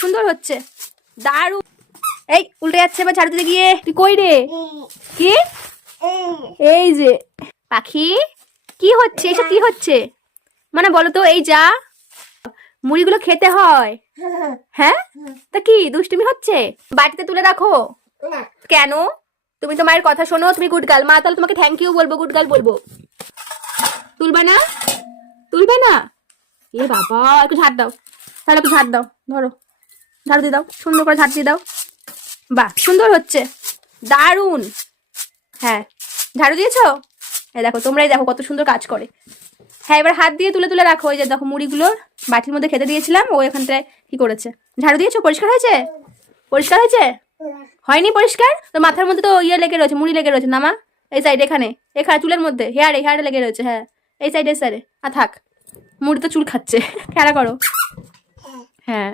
সুন্দর হচ্ছে, দারুণ। এই উল্টে যাচ্ছে, এবার ঝাড়ু দিতে গিয়ে। তুই কই রে? কি? এই যে পাখি, কি হচ্ছে এসব? কি হচ্ছে মানে বলো তো? এই যা, মুড়িগুলো খেতে হয়। হ্যাঁ, তা কি দুষ্টুমি হচ্ছে? বাটিতে তুলে রাখো। কেন? তুমি তো মায়ের কথা শোনো, তুমি গুড গার্ল। মা তাহলে তোমাকে থ্যাংক ইউ বলবো, গুড গার্ল বলবো। তুলবে না? তুলবে না? এ বাবা, একটু ঝাড় দাও, তাহলে একটু ঝাড় দাও, ধরো ঝাড়ু দিয়ে দাও, সুন্দর করে ঝাড় দিয়ে দাও। বাহ, সুন্দর হচ্ছে, দারুণ। হ্যাঁ, ঝাড়ু দিয়েছো? এই দেখো, তোমরাই দেখো কত সুন্দর কাজ করে। হ্যাঁ, এবার হাত দিয়ে তুলে তুলে রাখো। ওই যে দেখো, মুড়িগুলো বাটির মধ্যে খেতে দিয়েছিলাম, ও এখানটায় কি করেছে। ঝাড়ু দিয়েছো? পরিষ্কার হয়েছে? পরিষ্কার হয়েছে? হয়নি পরিষ্কার? তোর মাথার মধ্যে তো ইয়ে লেগে রয়েছে, মুড়ি লেগে রয়েছে। নামা এই সাইড, এখানে এখানে চুলের মধ্যে, হেয়ারে লেগে রয়েছে। হ্যাঁ, এই সাইডে আর থাক, মুড়ি তো চুল খাচ্ছে। খেলা করো। হ্যাঁ।